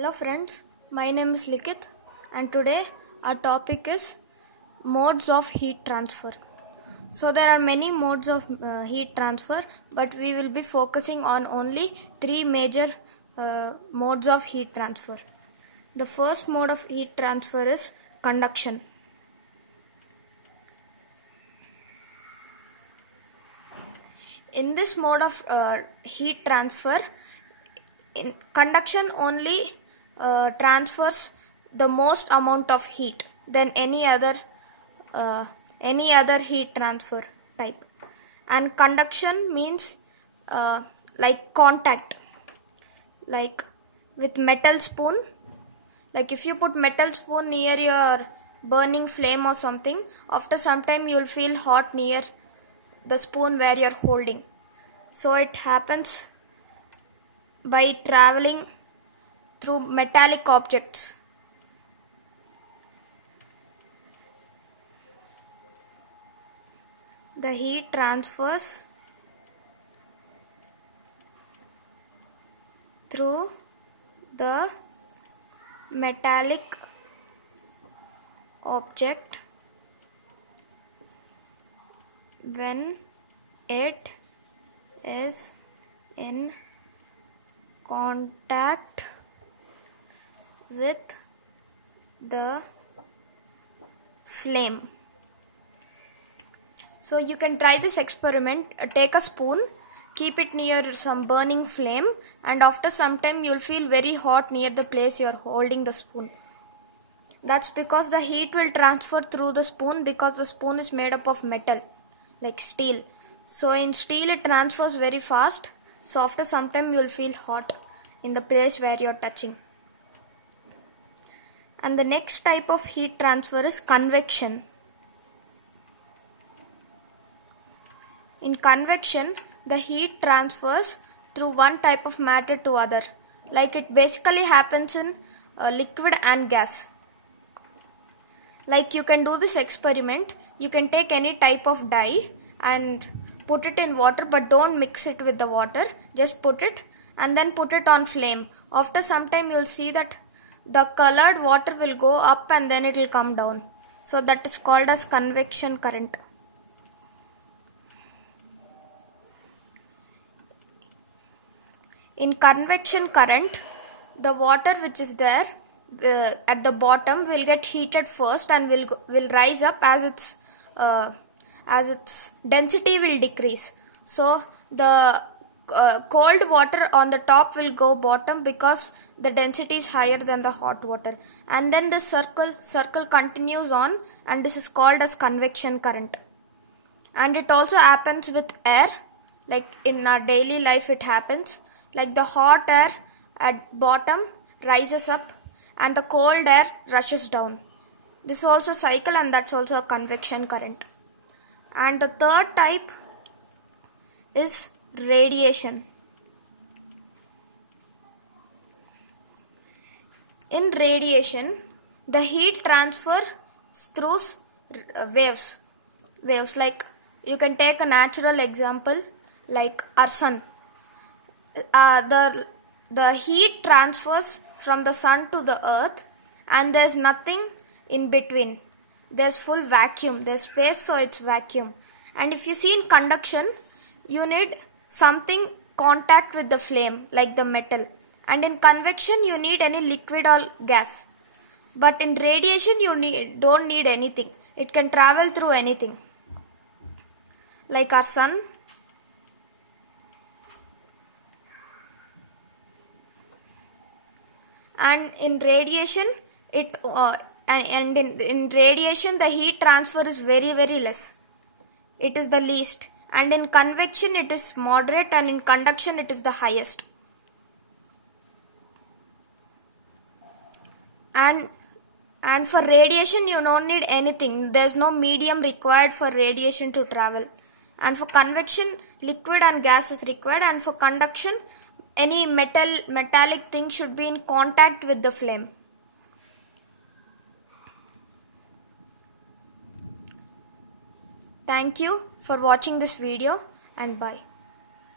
Hello friends, my name is Likith and today our topic is modes of heat transfer. So there are many modes of heat transfer, but we will be focusing on only three major modes of heat transfer. The first mode of heat transfer is conduction. In this mode of heat transfer, conduction only transfers the most amount of heat than any other heat transfer type. And conduction means like contact, like with metal spoon. Like if you put metal spoon near your burning flame or something, after some time you will feel hot near the spoon where you are holding. So it happens by traveling through metallic objects. The heat transfers through the metallic object when it is in contact with the flame. So you can try this experiment. Take a spoon, keep it near some burning flame, and after some time you will feel very hot near the place you are holding the spoon. That's because the heat will transfer through the spoon, because the spoon is made up of metal like steel. So in steel it transfers very fast. So after some time you will feel hot in the place where you are touching. And the next type of heat transfer is convection. In convection, the heat transfers through one type of matter to other. Like it basically happens in liquid and gas. Like you can do this experiment. You can take any type of dye and put it in water, but don't mix it with the water. Just put it and then put it on flame. After some time you will see that the colored water will go up and then it will come down. So that is called as convection current. In convection current, the water which is there at the bottom will get heated first and will rise up as its density will decrease. So the cold water on the top will go bottom because the density is higher than the hot water, and then the circle continues on, and this is called as convection current. And it also happens with air, like in our daily life it happens. Like the hot air at bottom rises up and the cold air rushes down. This is also a cycle, and that's also a convection current. And the third type is radiation. In radiation, the heat transfer through waves. Like you can take a natural example like our sun. The heat transfers from the sun to the earth, and there's nothing in between. There's full vacuum. There's space, so it's vacuum. And if you see in conduction, you need something contact with the flame like the metal. And in convection you need any liquid or gas. But in radiation you don't need anything. It can travel through anything. Like our sun. And in radiation in radiation the heat transfer is very, very less. It is the least. And in convection it is moderate, and in conduction it is the highest. And for radiation you don't need anything. There is no medium required for radiation to travel. And for convection, liquid and gas is required. And for conduction, any metallic thing should be in contact with the flame. Thank you for watching this video, and bye.